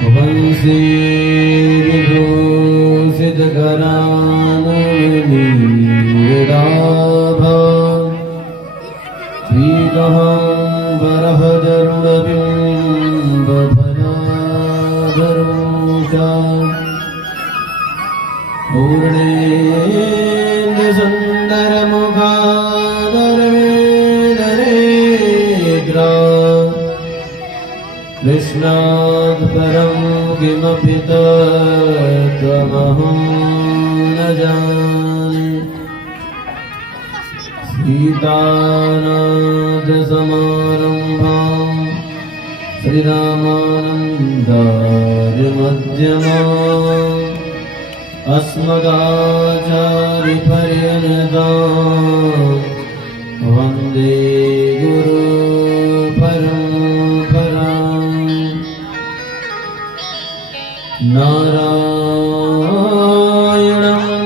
वंशी विभूषित कराननीराभा पीतहंबरहदरुणबिम्बफलाधरोषा पूर्णेन्दुसुन्दरमुखादरवेदनेत्रा कृष्णात् परं किमपि तत्त्वमहं न जाने सीतानाथसमारम्भां श्रीरामानन्दार्यमध्यमाम् अस्मदाचार्यपर्यन्तां वन्दे गुरुपरम्पराम् नारायणं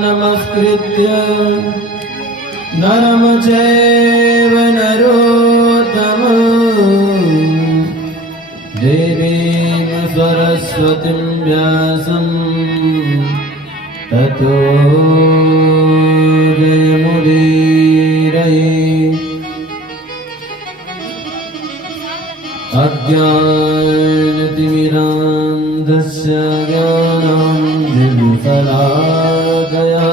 नमस्कृत्य नरं चैव नरोत्तमं देवीं सरस्वतीं व्यासं ततो जयमुदीरये अज्ञानतिमिरान्धस्य ज्ञानाञ्जनशलाकया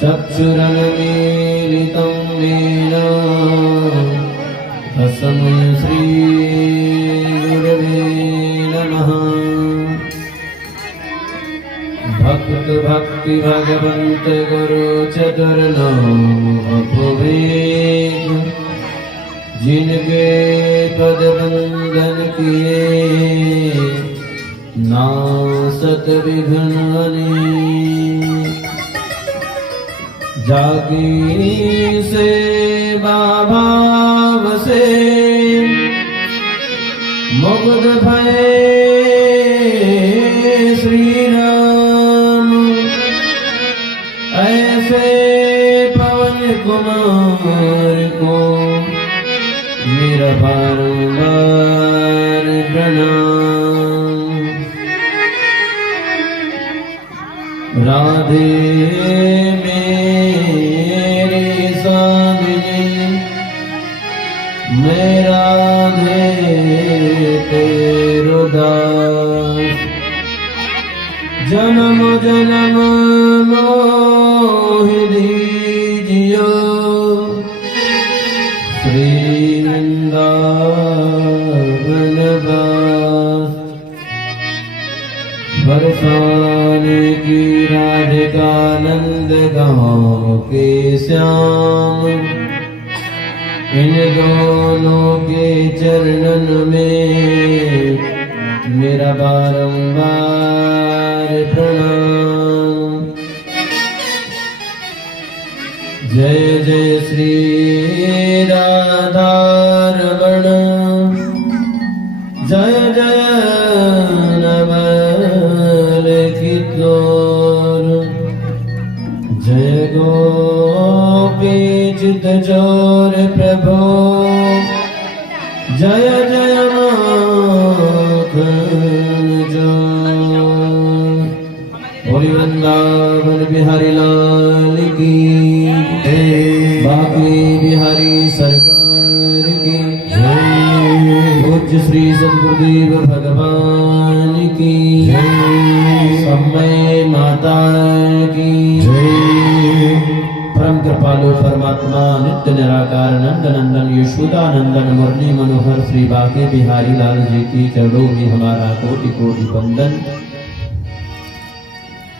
चक्षुरुन्मीलितं येन तस्मै श्रीगुरवे नमः। भक्त भक्ति भगवंत गुरु चतुर्नाम जिनके पद बंदन किए नासत विघ्न जाकी से भाव से मुग्ध भये श्री राम ऐसे पवन कुमार को मेरा बारंबार प्रणाम। राधे मेरी स्वामिनी मेरा राधे तेरो दास जन्म जन्म मोहि दीजियो श्री वृंदावन वास। बरसाने की राधिका नंद गाँव के श्याम इन दोनों के चरणन में मेरा बारंबार प्रणाम। जय जय श्री राधारमण जय जय नवल किशोर जय गोपी चित चोर प्रभो जय जय माखन चोर। बोल वृंदावन बिहारी लाल की बाकी बिहारी सरकार की पूज्य श्री सद्गुरुदेव भगवान की समय माता की परम कृपालु परमात्मा नित्य निराकार नंद नंदन यशोदा नंदन मुरली मनोहर श्री बाके बिहारी लाल जी की चरणों में हमारा कोटि कोटि वंदन।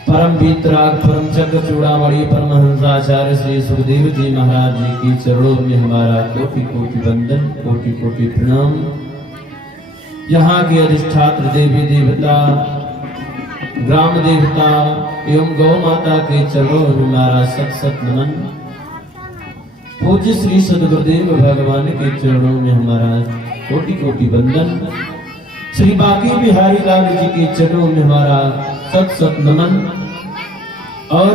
परम वीतराग परम चक्र चूड़ामणि परमहंसाचार्य श्री सुखदेव जी महाराज जी की चरणों में हमारा कोटि कोटि वंदन कोटि कोटि प्रणाम। यहाँ के अधिष्ठात्र देवी देवता ग्राम देवता एवं गौ माता के चरणों में हमारा सत सत नमन। पूज्य श्री सद्गुरुदेव भगवान के चरणों में हमारा कोटि कोटि वंदन। श्री बाकी बिहारी लाल जी के चरणों में हमारा सत सत नमन। और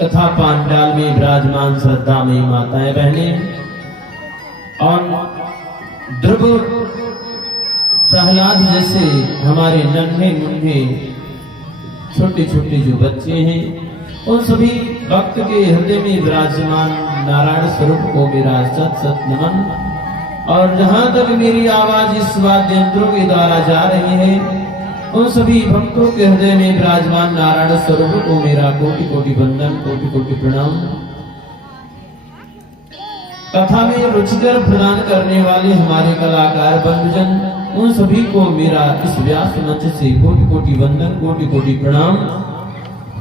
तथा पांडाल में विराजमान श्रद्धा में माताएं बहनें और ध्रुव प्रहलाद जैसे हमारे नन्हे मुन्ने छोटे छोटे जो बच्चे हैं, उन सभी भक्त के हृदय में विराजमान नारायण स्वरूप को मेरा सत सत नमन। और जहां तक मेरी आवाज इस वाद्य यंत्रों के द्वारा जा रही है, उन सभी भक्तों के हृदय में विराजमान नारायण स्वरूप को मेरा कोटि कोटि वंदन, कोटि कोटि प्रणाम। कथा में रुचिकर प्रदान करने वाले हमारे कलाकार बंधुजन, उन सभी को मेरा इस व्यास मंच से कोटि कोटि वंदन, कोटि कोटि प्रणाम।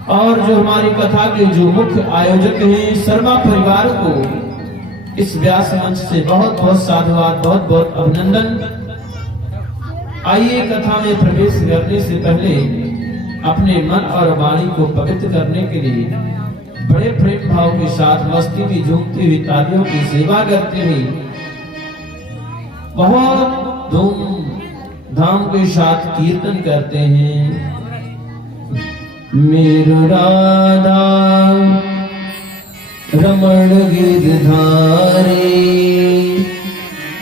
और जो हमारी कथा के जो मुख्य आयोजक हैं, शर्मा परिवार को इस व्यास मंच से बहुत बहुत साधुवाद, बहुत बहुत अभिनंदन। आइए कथा में प्रवेश करने से पहले अपने मन और वाणी को पवित्र करने के लिए बड़े प्रेम भाव के साथ मस्ती में झूमती हुई तालियों की सेवा करते हुए बहुत धूमधाम के साथ कीर्तन करते हैं। मेरु राधा रमण गिरधारी,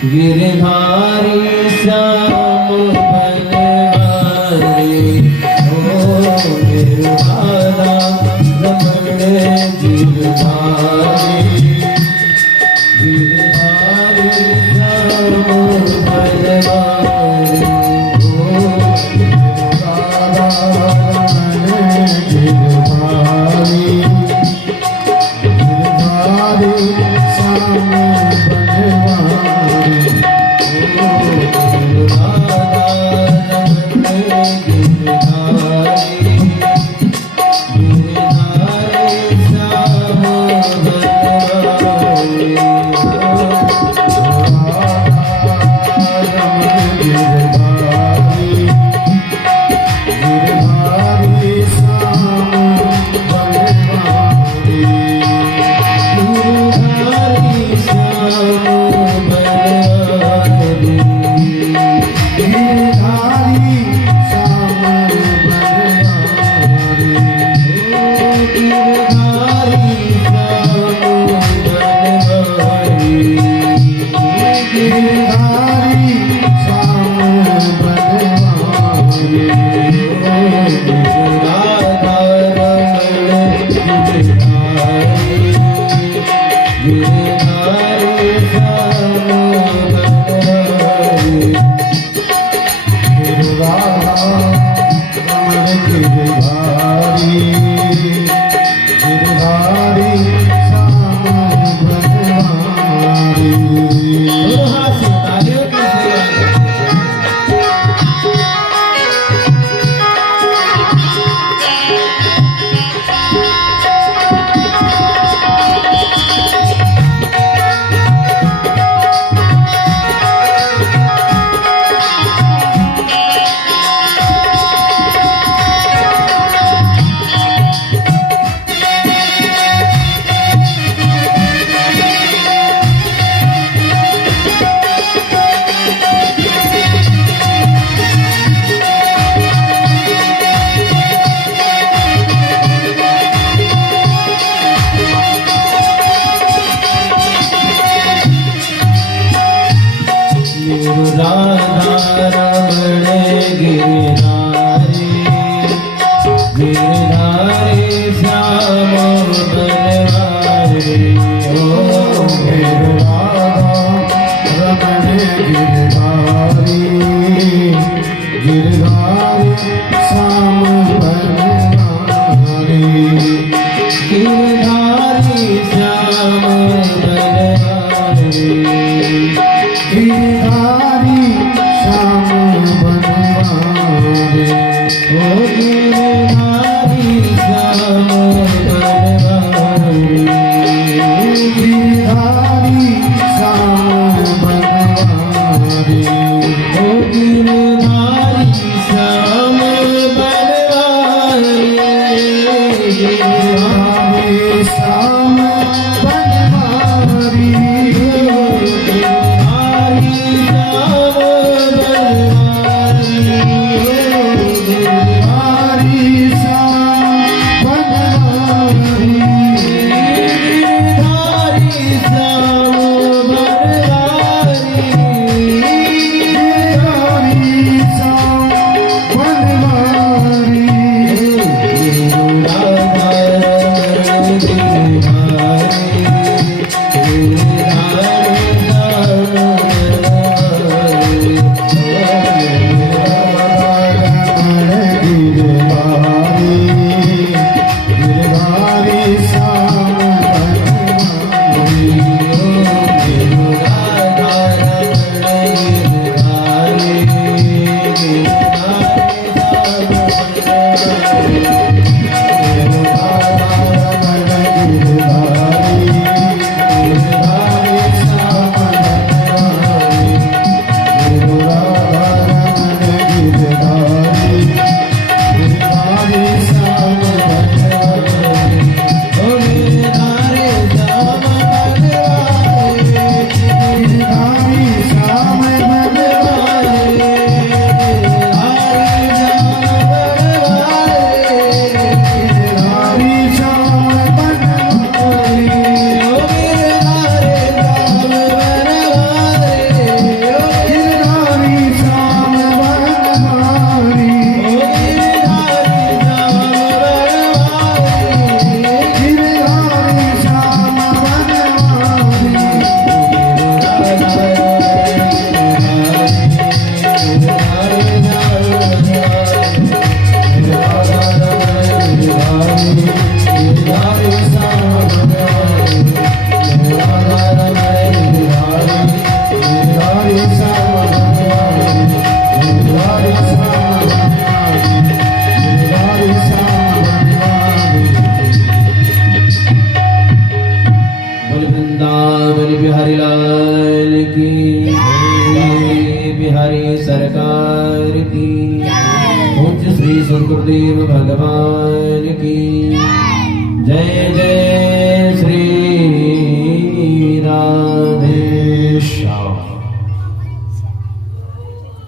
गिरधारी श्याम बनवारी। ओ मेरु राधा रमण गिरधारी, गिरधारी श्याम बनवारी। गिरधारी गुरुदेव भगवान की जय। जय श्री राधे श्याम।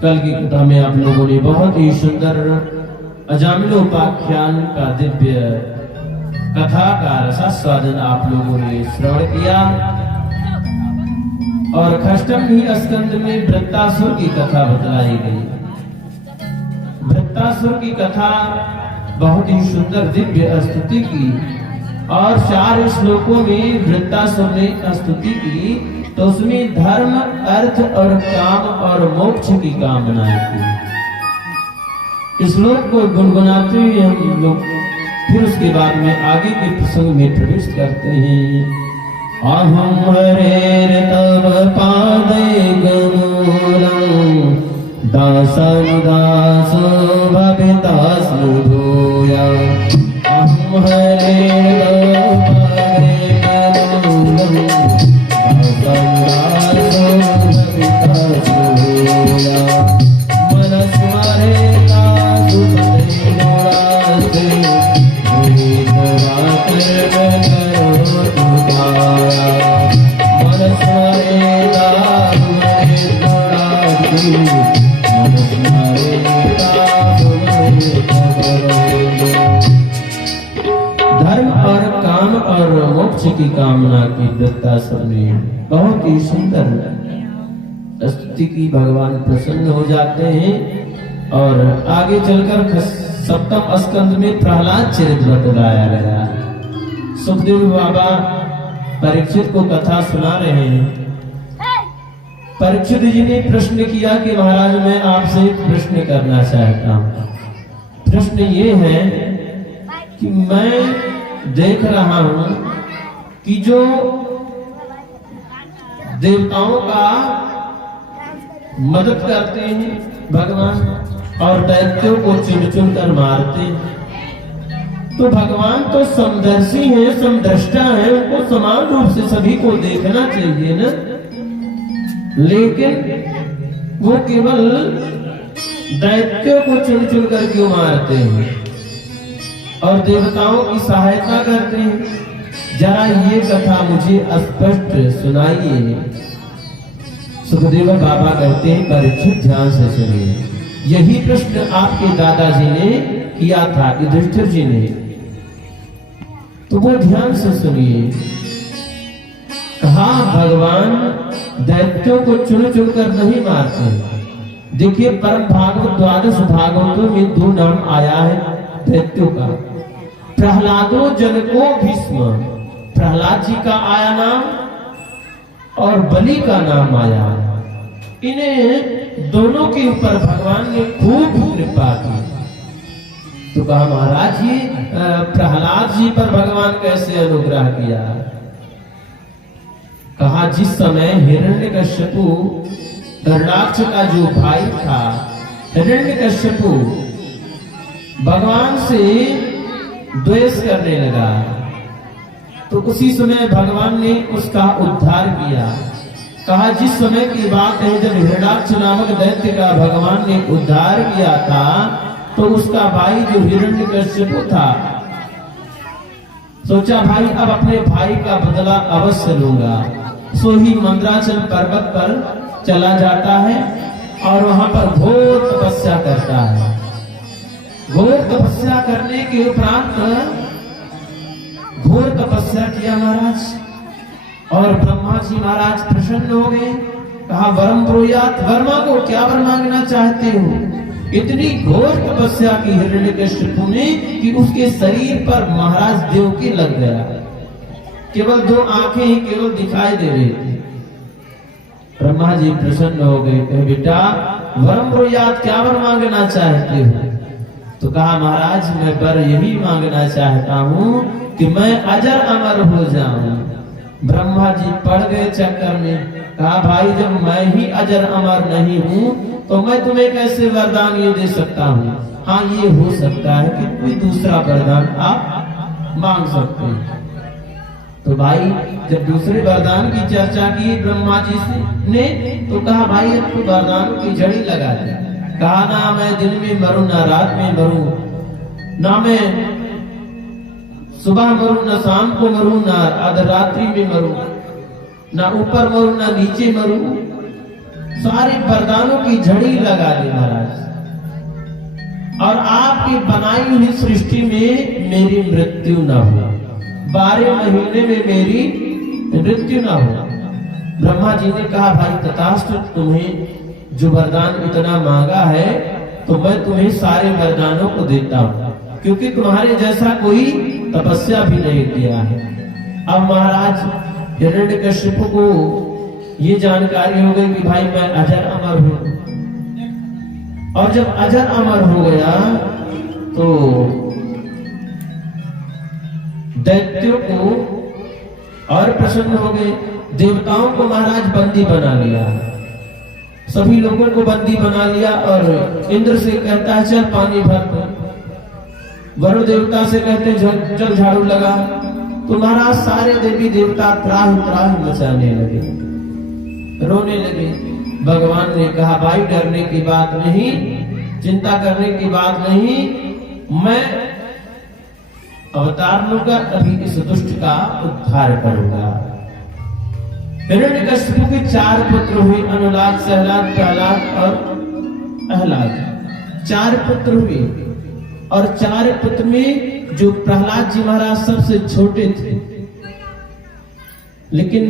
कल की कथा में आप लोगों ने बहुत ही सुंदर अजामिलोपाख्यान का दिव्य कथा का रसास्वादन आप लोगों ने श्रवण किया और अष्टम ही स्कंद में वृत्तासुर की कथा बतलाई गई। वृत्तासुर की कथा बहुत ही सुंदर दिव्य स्तुति की और 4 श्लोकों में वृत्तासुर ने स्तुति की तो उसमें धर्म, अर्थ और काम और मोक्ष की कामनाएं की। इस श्लोक को गुनगुनाते हुए हम लोग फिर उसके बाद में आगे के प्रसंग में प्रवेश करते हैं। अहम हरेर तव पादे गमूलम् दासं दासो भवितास्मि भूया। अहं हरेर तव पादे गमूलम् दासं दासो भवितास्मि भूया। मनस्मरेता सुपते गुणास्ते धर्म और काम और मोक्ष की कामना की वृत्तासुर ने बहुत ही सुंदर स्तुति की। भगवान प्रसन्न हो जाते हैं और आगे चलकर 7वें स्कंद में प्रहलाद चरित बतलाया गया। सुखदेव बाबा परीक्षित को कथा सुना रहे हैं। परीक्षित जी ने प्रश्न किया कि महाराज मैं आपसे एक प्रश्न करना चाहता हूँ। प्रश्न ये है कि मैं देख रहा हूँ कि जो देवताओं का मदद करते हैं भगवान और दैत्यों को चुन चुन कर मारते हैं, तो भगवान तो समदर्शी हैं, समदृष्टा हैं, उनको समान रूप से सभी को देखना चाहिए ना। लेकिन वो केवल दैत्यों को चुन चुन कर क्यों मारते हैं और देवताओं की सहायता करते हैं? जरा ये कथा मुझे स्पष्ट सुनाइए। सुखदेव बाबा कहते हैं परीक्षित ध्यान से सुनिए। यही प्रश्न आपके दादाजी ने किया था, युधिष्ठिर जी ने, तो वो ध्यान से सुनिए। कहा भगवान दैत्यों को चुन चुन कर नहीं मारते। देखिए परम भागवत 12 भागवतों में 2 नाम आया है दैत्यों का। प्रहलादो जनको भीष्म, प्रहलाद जी का आया नाम और बलि का नाम आया। इन्हें दोनों के ऊपर भगवान ने खूब कृपा की। तो कहा महाराज जी प्रहलाद जी पर भगवान कैसे अनुग्रह किया? कहा जिस समय हिरण्यकश्यपु हिरण्याक्ष का जो भाई था हिरण्यकश्यपु भगवान से द्वेष करने लगा, तो उसी समय भगवान ने उसका उद्धार किया। कहा जिस समय की बात है जब हिरण्याक्ष नामक दैत्य का भगवान ने उद्धार किया था, तो उसका भाई जो हिरण्यकश्यपु था सोचा भाई अब अपने भाई का बदला अवश्य लूंगा। सो ही मंदराचल पर्वत पर चला जाता है और वहां पर घोर तपस्या करता है। घोर तपस्या करने के उपरांत घोर तपस्या किया महाराज, और ब्रह्मा जी महाराज प्रसन्न हो गए। कहा वरम ब्रूयात, वर्मा को क्या वर मांगना चाहते हो? इतनी घोर तपस्या की हिरण्यकश्यपु ने कि उसके शरीर पर महाराज देव की लग गया। केवल 2 आंखें ही केवल दिखाई दे रही थी। ब्रह्मा जी प्रसन्न हो गए, कहे बेटा वरम ब्रूयात, क्या वर मांगना चाहते हो? तो कहा महाराज मैं वर यही मांगना चाहता हूँ कि मैं अजर अमर हो जाऊं। ब्रह्मा जी पड़ गए चक्कर में। कहा भाई जब मैं ही अजर अमर नहीं हूँ तो मैं तुम्हें कैसे वरदान ये दे सकता हूँ? हाँ ये हो सकता है कि कोई दूसरा वरदान आप मांग सकते हैं। तो भाई जब दूसरे वरदान की चर्चा की ब्रह्मा जी ने, तो कहा भाई अब तो वरदान की जड़ी लगा दी। कहा ना मैं दिन में मरूं ना रात में मरूं, ना मैं सुबह मरूं ना शाम को मरूं, ना आध रात्रि में मरूं, ना ऊपर मरूं ना नीचे मरूं। सारे वरदानों की झड़ी लगा दी महाराज, और आपकी बनाई हुई सृष्टि में मेरी मृत्यु न हो, 12 महीने में मेरी मृत्यु न हो। ब्रह्मा जी ने कहा भाई तथास्तु, तुम्हें जो वरदान इतना मांगा है तो मैं तुम्हें सारे वरदानों को देता हूँ, क्योंकि तुम्हारे जैसा कोई तपस्या भी नहीं किया है। अब महाराज हिरण्यकश्यप को ये जानकारी हो गई कि भाई मैं अजर अमर हूं, और जब अजर अमर हो गया तो दैत्यों को और प्रसन्न हो गए। देवताओं को महाराज बंदी बना लिया, सभी लोगों को बंदी बना लिया, और इंद्र से कहता है चल पानी भर, वरुण देवता से कहते चल झाड़ू लगा। तो महाराज सारे देवी देवता त्राहि त्राहि मचाने लगे, रोने लगे। भगवान ने कहा भाई डरने की बात नहीं, चिंता करने की बात नहीं, मैं अवतार लूंगा, अभी इस दुष्ट का उद्धार करूंगा। हिरण्यकश्यप के 4 पुत्र हुए, अनुलाद, सहलाद, प्रहलाद और अहलाद। 4 पुत्र हुए, और 4 पुत्र में जो प्रहलाद जी महाराज सबसे छोटे थे, लेकिन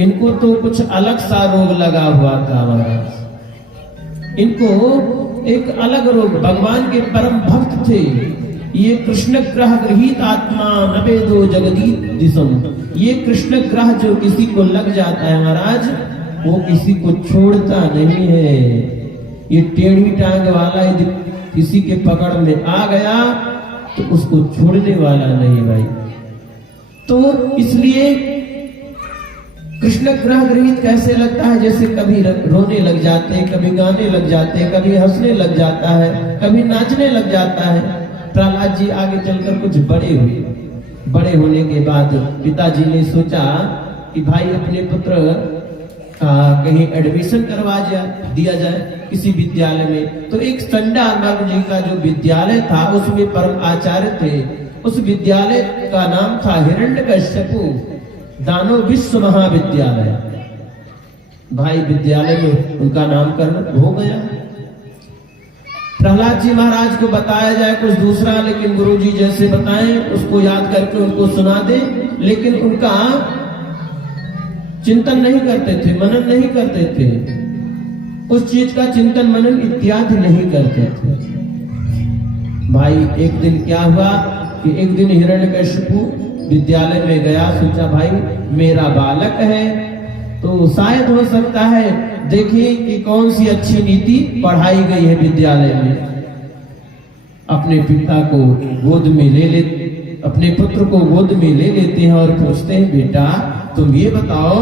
इनको तो कुछ अलग सा रोग लगा हुआ था महाराज। इनको एक अलग रोग, भगवान के परम भक्त थे ये, कृष्ण ग्रह गृहीत आत्मा नवेदो जगदीत दिशम। ये कृष्ण ग्रह जो किसी को लग जाता है महाराज, वो किसी को छोड़ता नहीं है। ये टेढ़ी टांग वाला यदि किसी के पकड़ में आ गया तो उसको छोड़ने वाला नहीं भाई। तो इसलिए कृष्ण ग्रह गृहीत कैसे लगता है, जैसे कभी रोने लग जाते हैं, कभी गाने लग जाते हैं, कभी हंसने लग जाता है, कभी नाचने लग जाता है। प्रहलाद जी आगे चलकर कुछ बड़े हुए। बड़े होने के बाद पिताजी ने सोचा कि भाई अपने पुत्र का कहीं एडमिशन करवा दिया जाए किसी विद्यालय में। तो एक चंडामर्ग जी का जो विद्यालय था उसमें परम आचार्य थे, उस विद्यालय का नाम था हिरण्यकश्यपु दानव विश्व महाविद्यालय। भाई विद्यालय में उनका नामकरण हो गया। प्रहलाद जी महाराज को बताया जाए कुछ दूसरा, लेकिन गुरु जी जैसे बताएं उसको याद करके उनको सुना दे, लेकिन उनका चिंतन नहीं करते थे, मनन नहीं करते थे, उस चीज का चिंतन मनन इत्यादि नहीं करते थे। भाई एक दिन क्या हुआ कि एक दिन हिरण्यकश्यपु विद्यालय में गया, सोचा भाई मेरा बालक है तो शायद हो सकता है देखिए कि कौन सी अच्छी नीति पढ़ाई गई है विद्यालय में। अपने पिता को गोद में ले ले, अपने पुत्र को गोद में ले लेते हैं और पूछते हैं बेटा तुम ये बताओ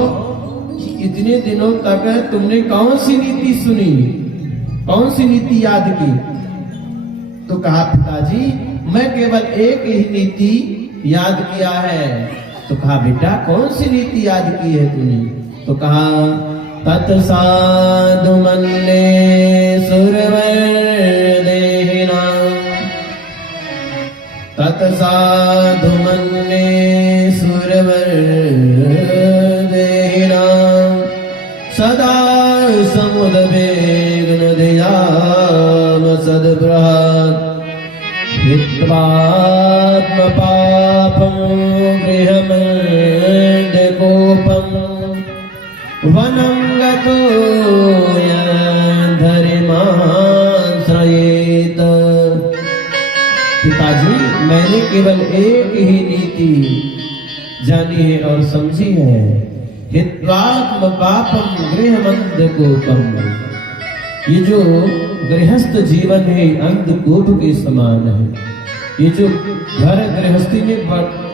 कि इतने दिनों तक तुमने कौन सी नीति सुनी, कौन सी नीति याद की? तो कहा पिताजी मैं केवल एक ही नीति याद किया है। तो कहा बेटा कौन सी नीति याद की है तूने? तो कहा तत्साधु मल्ले सुरवर देहिना, तत्साधु मल्ले सुरवर देहिना, सदा समुद्वेग नदयाम सद्बृहत्, हित्वात्म पापं गृहमण्डकोपं, वनं गतो यद्धरिमाश्रयेत। पिताजी मैंने केवल एक ही नीति जानी है और समझी है, हित्वात्म पापम गृहमण्डकोपम। ये जो गृहस्थ जीवन है अंधकूप के समान है। ये जो घर गृहस्थी में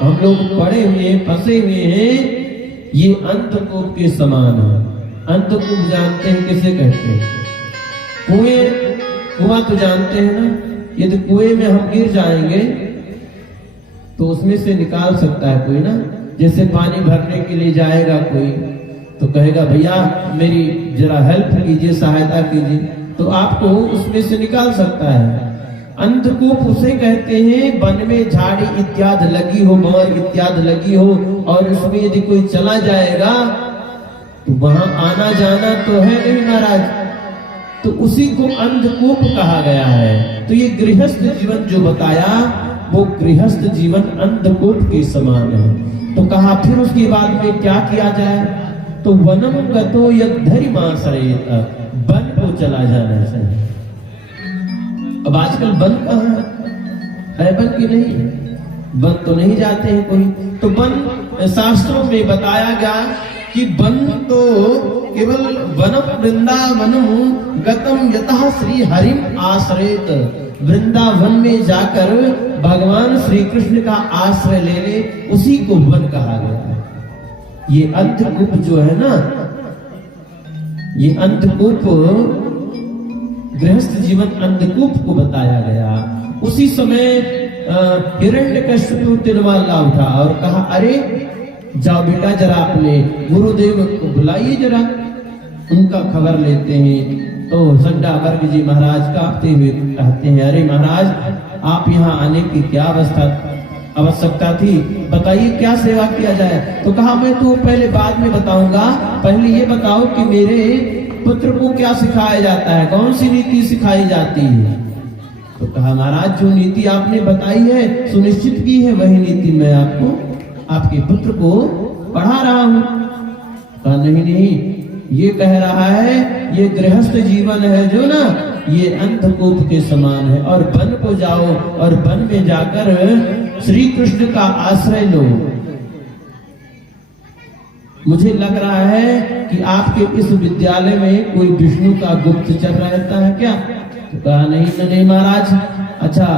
हम लोग पड़े हुए फंसे हुए हैं, ये अंधकूप के समान है। अंधकूप जानते हैं किसे कहते हैं? कुआं तो जानते हैं ना। यदि कुएं में हम गिर जाएंगे तो उसमें से निकाल सकता है कोई ना। जैसे पानी भरने के लिए जाएगा कोई तो कहेगा भैया मेरी जरा हेल्प कीजिए, सहायता कीजिए, तो आपको उसमें से निकाल सकता है। अंधकूप उसे कहते हैं वन में झाड़ी इत्यादि लगी हो, मोर इत्यादि लगी हो और उसमें यदि कोई चला जाएगा तो वहां आना जाना तो है नहीं महाराज, तो उसी को अंधकूप कहा गया है। तो ये गृहस्थ जीवन जो बताया वो गृहस्थ जीवन अंधकूप के समान है। तो कहा फिर उसके बाद में क्या किया जाए? तो वनम गतो यद्धरिमाश्रयेत, वन को चला जाना चाहिए। अब आजकल वन कहाँ है वन की नहीं? वन तो नहीं जाते हैं कोई। तो वन शास्त्रों में बताया गया कि वन तो केवल वनम वृंदावनम गतम यतः श्री हरिम आश्रयेत, वृंदावन में जाकर भगवान श्री कृष्ण का आश्रय ले ले, उसी को वन कहा गया है। ये अंधकूप जो है ना, ये अंधकूप गृहस्थ जीवन अंधकूप को बताया गया। उसी समय हिरण्यकश्यप तिरवाला उठा और कहा अरे जाओ बेटा जरा अपने गुरुदेव को बुलाइए, जरा उनका खबर लेते हैं। तो संडा वर्ग जी महाराज कांपते हुए कहते हैं अरे महाराज आप यहाँ आने की क्या आवश्यकता थी, बताइए क्या सेवा किया जाए। तो कहा मैं तो पहले बाद में बताऊंगा, पहले ये बताओ कि मेरे पुत्र को क्या सिखाया जाता है, कौन सी नीति सिखाई जाती है। तो कहा महाराज जो नीति आपने बताई है सुनिश्चित की है वही नीति मैं आपको आपके पुत्र को पढ़ा रहा हूं। कहा नहीं ये कह रहा है ये गृहस्थ जीवन है जो ना ये अंधकूप के समान है, और वन को जाओ और वन में जाकर श्री कृष्ण का आश्रय लो। मुझे लग रहा है कि आपके इस विद्यालय में कोई विष्णु का गुप्तचर रहता है क्या? तो कहा नहीं महाराज। अच्छा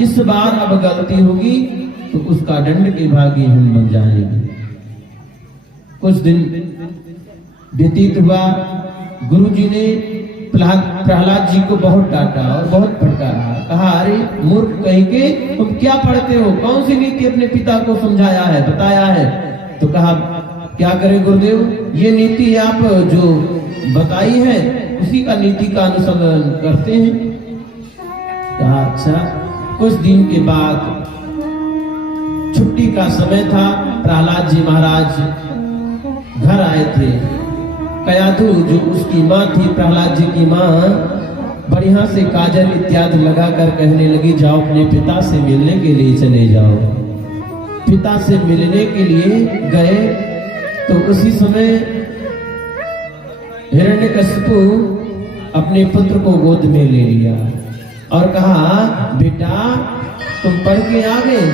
इस बार अब गलती होगी तो उसका दंड के भागी हम बन जाएंगे। कुछ दिन व्यतीत हुआ, गुरुजी ने प्रहलाद जी को बहुत डांटा और बहुत फटकारा। कहा अरे मूर्ख कहीं के तुम क्या पढ़ते हो, कौन सी नीति अपने पिता को समझाया है, बताया है। तो कहा क्या करें गुरुदेव, ये नीति आप जो बताई है उसी का नीति का अनुसरण करते हैं। कहा अच्छा। कुछ दिन के बाद छुट्टी का समय था, प्रहलाद जी महाराज घर आए थे। कयाधु जो उसकी माँ थी, प्रहलाद जी की माँ, बढ़िया से काजल इत्यादि लगाकर कहने लगी जाओ अपने पिता से मिलने के लिए चले जाओ। पिता से मिलने के लिए गए तो उसी समय हिरण्यकश्यपु अपने पुत्र को गोद में ले लिया और कहा बेटा तुम पढ़ के आ गए?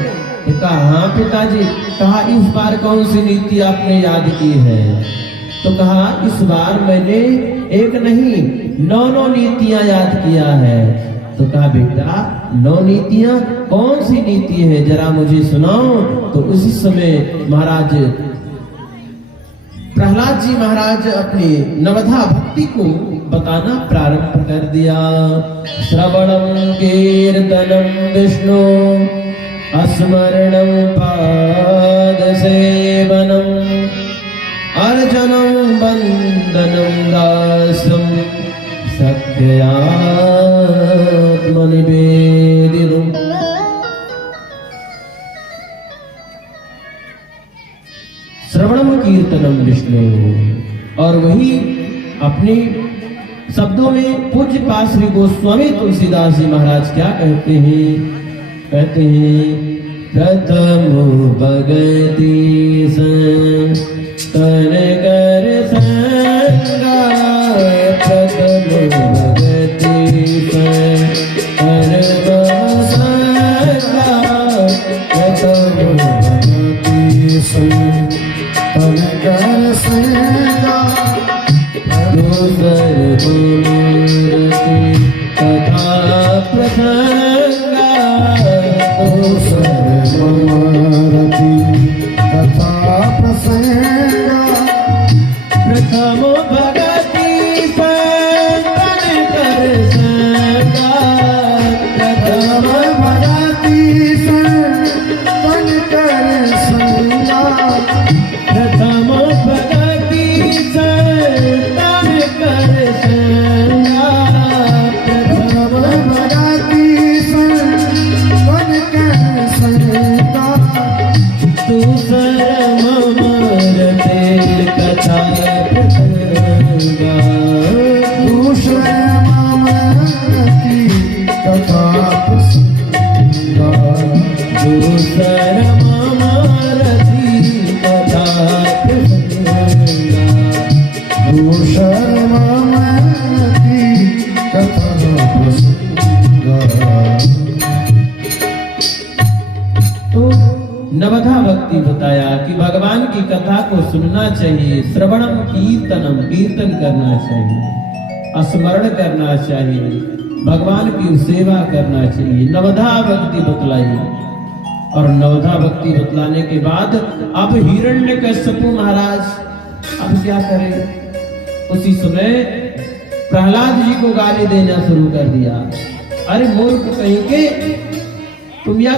तो कहा हाँ पिताजी। कहा इस बार कौन सी नीति आपने याद की है? तो कहा इस बार मैंने एक नहीं 9 नीतियां याद किया है। तो कहा बेटा 9 नीतियां कौन सी नीति है जरा मुझे सुनाओ। तो उसी समय महाराज प्रहलाद जी महाराज अपनी नवधा भक्ति को बताना प्रारंभ कर दिया। श्रवणम कीर्तनम विष्णु स्मरणम पाद सेवनम अर्चनम वंदनम दासम सत्यात्मनिवेदितम्। श्रवणम कीर्तनम विष्णु, और वही अपने शब्दों में पूज्य पाद श्री गोस्वामी तुलसीदास जी महाराज क्या कहते हैं? कहते हैं प्रथम भगति तन कर संगा, प्रथम भगति तन संगा, प्रथम भगति तन कर संगा, दूसर मूर्ति कथा प्रसंगा, दूसर मूर्ति कथा प्रसंगा, प्रथम भगति तन कर संगा, प्रथम भगति तन कर संगा, प्रथम भगति तन कर संगा, प्रथम भगति तन कर संगा, दूसर ममरते कथा प्रसंगा, दूसर ममरती कथा प्रसंगा, दूसर ममरती कथा प्रसंगा, दूसर ममरती कथा प्रसंगा। तो नवधा भक्ति बताया कि भगवान की कथा को सुनना चाहिए, श्रवणम कीर्तनम, कीर्तन करना चाहिए, स्मरण करना चाहिए, भगवान की सेवा करना चाहिए। नवधा भक्ति बतलाई, और नवधा भक्ति बतलाने के बाद अब हिरण्यकश्यपु महाराज अब क्या करें? उसी समय प्रहलाद जी को गाली देना शुरू कर दिया। अरे मूर्ख कहीं के, तुम या